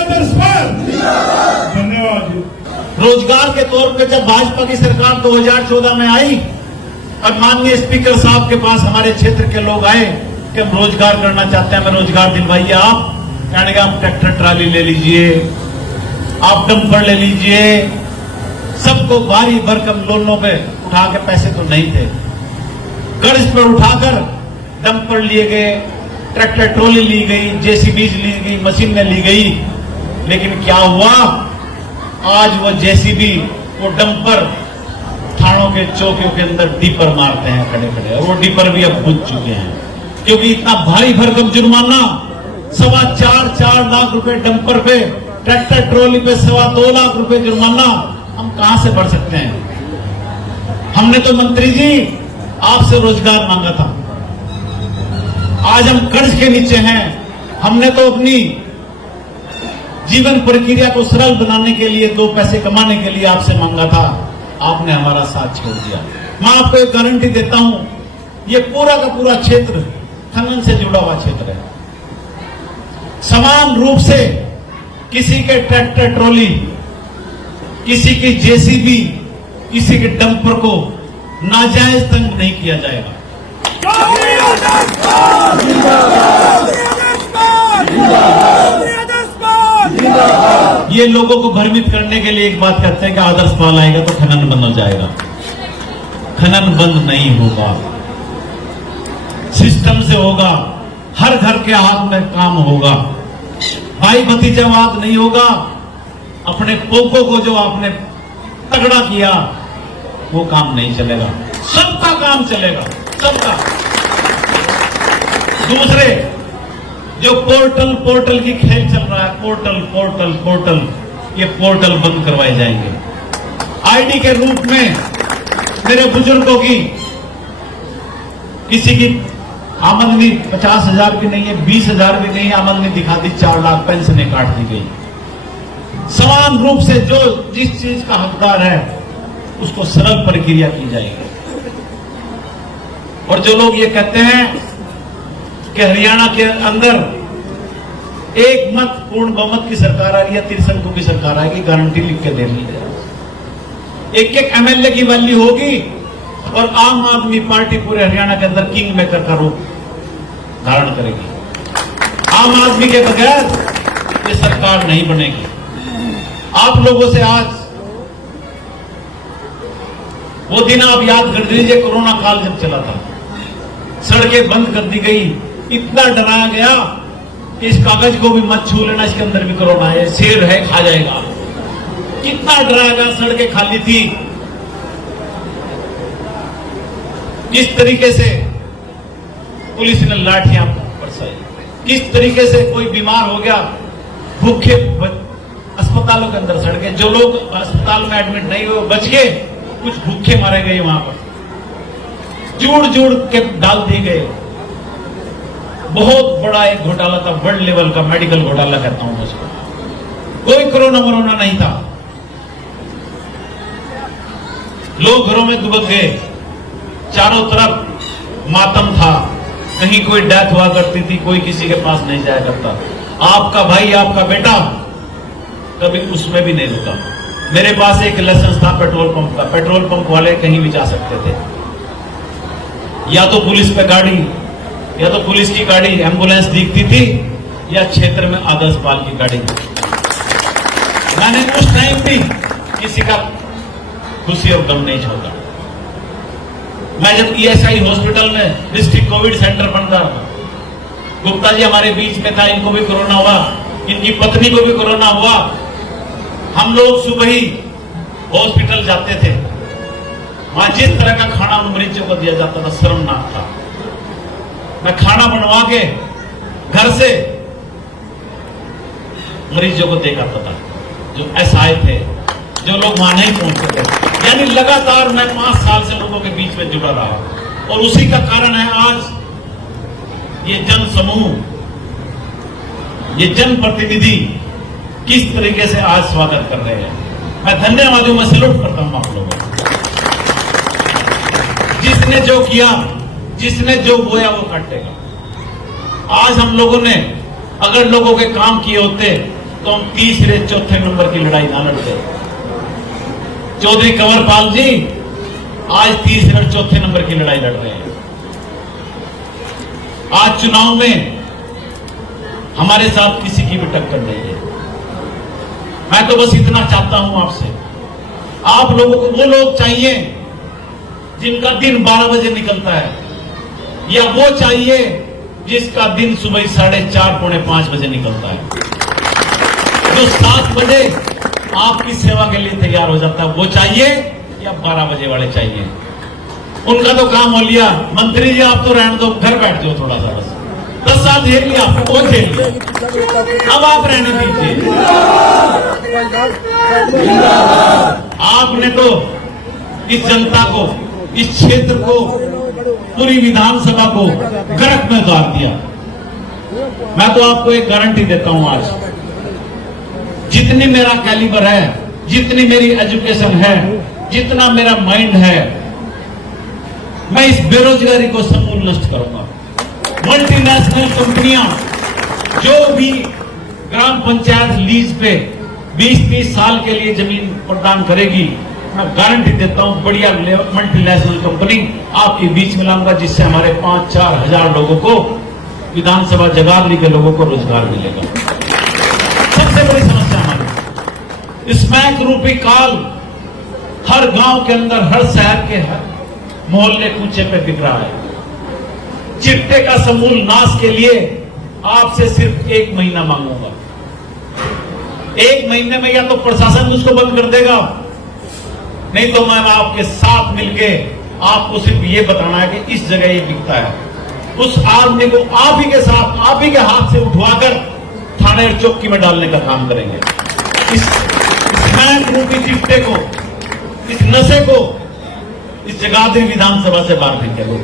आदर्श पर धन्यवाद। रोजगार के तौर पे जब भाजपा की सरकार 2014 में आई और माननीय स्पीकर साहब के पास हमारे क्षेत्र के लोग आए कि हम रोजगार करना चाहते हैं, हमें रोजगार दिलवाइए आप। कहने का आप ट्रैक्टर ट्राली ले लीजिए, आप डंपर ले लीजिए, सबको भारी भरकम लोनों पे उठा के, पैसे तो नहीं थे, कर्ज पर उठाकर डंपर लिए गए, ट्रैक्टर ट्रॉली ली गई, जेसीबी ली गई, मशीनें ली गई। लेकिन क्या हुआ, आज वो जेसीबी, वो डंपर थानों के चौकियों के अंदर डीपर मारते हैं खड़े खड़े, और वो डीपर भी अब बुझ चुके हैं, क्योंकि इतना भारी भरकम जुर्माना, 4.25 लाख रुपए डंपर पे, ट्रैक्टर ट्रॉली पे 2.25 लाख रुपए जुर्माना, हम कहां से भर सकते हैं। हमने तो मंत्री जी आपसे रोजगार मांगा था, आज हम कर्ज के नीचे हैं। हमने तो अपनी जीवन प्रक्रिया को सरल बनाने के लिए, 2 पैसे कमाने के लिए आपसे मांगा था, आपने हमारा साथ छोड़ दिया। मैं आपको एक गारंटी देता हूं, ये पूरा का पूरा क्षेत्र खनन से जुड़ा हुआ क्षेत्र है। समान रूप से किसी के ट्रैक्टर ट्रॉली, किसी की जेसीबी, किसी के डंपर को नाजायज तंग नहीं किया जाएगा। ये लोगों को भ्रमित करने के लिए एक बात कहते हैं कि आदर्श पाल आएगा तो खनन बंद हो जाएगा। खनन बंद नहीं होगा, सिस्टम से होगा, हर घर के हाथ में काम होगा, भाई भतीजावाद नहीं होगा। अपने पोको को जो आपने तगड़ा किया वो काम नहीं चलेगा, सबका काम चलेगा, सबका। दूसरे जो पोर्टल की खेल चल रहा है, पोर्टल, ये पोर्टल बंद करवाए जाएंगे। आईडी के रूप में मेरे बुजुर्गों की, किसी की आमदनी 50,000 भी नहीं है, 20,000 भी नहीं है, आमदनी दिखा दी 4 लाख, पेंशनें काट दी गई। समान रूप से जो जिस चीज का हकदार है उसको सरल प्रक्रिया की जाएगी। और जो लोग ये कहते हैं कि हरियाणा के अंदर एक मत पूर्ण बहुमत की सरकार आ रही है, 53 की सरकार आएगी, गारंटी लिख के दे लीजिए। एक एमएलए की वैल्यू होगी और आम आदमी पार्टी पूरे हरियाणा के अंदर किंग मेकर का रूप धारण करेगी। आम आदमी के बगैर ये सरकार नहीं बनेगी। आप लोगों से आज वो दिन आप याद कर लीजिए, कोरोना काल जब चला था, सड़कें बंद कर दी गई, इतना डराया गया कि इस कागज को भी मत छू लेना, इसके अंदर भी कोरोना है, शेर है खा जाएगा। कितना डराया गया, सड़कें खाली थी। किस तरीके से पुलिस ने लाठियां बरसाई, किस तरीके से कोई बीमार हो गया, भूखे अस्पतालों के अंदर सड़ गए। जो लोग अस्पताल में एडमिट नहीं हुए बच गए, कुछ भूखे मारे गए, वहां पर जोड़ के डाल दिए गए। बहुत बड़ा एक घोटाला था, वर्ल्ड लेवल का मेडिकल घोटाला कहता हूं उसको। कोई कोरोना वरोना नहीं था, लोग घरों में दुबक गए, चारों तरफ मातम था, कहीं कोई डेथ हुआ करती थी, कोई किसी के पास नहीं जाया करता। आपका भाई, आपका बेटा कभी उसमें भी नहीं रुका। मेरे पास एक लाइसेंस था पेट्रोल पंप का, पेट्रोल पंप वाले कहीं भी जा सकते थे, या तो पुलिस पे गाड़ी, या तो पुलिस की गाड़ी, एम्बुलेंस दिखती थी, या क्षेत्र में आदर्श पाल की गाड़ी। मैंने उस टाइम भी किसी का खुशी और गम नहीं छोड़ा। मैं जब ईएसआई हॉस्पिटल में डिस्ट्रिक्ट कोविड सेंटर बन रहा था, गुप्ता जी हमारे बीच में था, इनको भी कोरोना हुआ, इनकी पत्नी को भी कोरोना हुआ। हम लोग सुबह ही हॉस्पिटल जाते थे, वहां जिस तरह का खाना मरीजों को दिया जाता था शर्मनाक था। मैं खाना बनवा के घर से मरीजों को दे करता था, जो असहाय थे, जो लोग वहां नहीं पहुंचते थे। यानी लगातार मैं 5 साल से लोगों के बीच में जुड़ा रहा, और उसी का कारण है आज ये जन समूह, ये जन प्रतिनिधि किस तरीके से आज स्वागत कर रहे हैं। मैं धन्यवाद दूं, मैं सैल्यूट करता हूं आप लोगों को। जिसने जो किया, जिसने जो बोया वो काटेगा। आज हम लोगों ने अगर लोगों के काम किए होते तो हम तीसरे चौथे नंबर की लड़ाई ना लड़ते। चौधरी कंवरपाल जी आज तीसरे और चौथे नंबर की लड़ाई लड़ रहे हैं। आज चुनाव में हमारे साथ किसी की भी टक्कर नहीं है। मैं तो बस इतना चाहता हूं आपसे, आप लोगों को वो लोग चाहिए जिनका दिन 12 बजे निकलता है, या वो चाहिए जिसका दिन सुबह 4:30 पौने 5 बजे निकलता है, जो 7 बजे आपकी सेवा के लिए तैयार हो जाता है, वो चाहिए या 12 बजे वाले चाहिए? उनका तो काम हो लिया। मंत्री जी आप तो रहने दो, घर बैठ जाओ थोड़ा सा, बस 10 साल झेल लिया, आपको बहुत झेल लिया, अब आप रहने दीजिए। आपने तो इस जनता को, इस क्षेत्र को, पूरी विधानसभा को गर्क में उतार दिया। मैं तो आपको एक गारंटी देता हूं, आज जितनी मेरा कैलिबर है, जितनी मेरी एजुकेशन है, जितना मेरा माइंड है, मैं इस बेरोजगारी को समूल नष्ट करूंगा। मल्टीनेशनल कंपनियां जो भी ग्राम पंचायत लीज पे 20-30 साल के लिए जमीन प्रदान करेगी, मैं गारंटी देता हूं बढ़िया मल्टीनेशनल कंपनी आपके बीच में लाऊंगा, जिससे हमारे 5-4 हजार लोगों को, विधानसभा जगाधरी के लोगों को रोजगार मिलेगा। सबसे बड़ी समस्या हमारी स्मैक रूपी काल हर गांव के अंदर, हर शहर के हर मोहल्ले कूचे पे दिख रहा है। चिट्टे का समूल नाश के लिए आपसे सिर्फ 1 महीना मांगूंगा। 1 महीने में या तो प्रशासन उसको बंद कर देगा, नहीं तो मैं आपके साथ मिलके आपको सिर्फ ये बताना है कि इस जगह ये बिकता है, उस आदमी को आप ही के साथ, आप ही के हाथ से उठवाकर थाने चौकी में डालने का काम करेंगे। इस स्मैक रूपी चिट्टे को, इस नशे को इस जगाधरी विधानसभा से बाहर फेंकेंगे।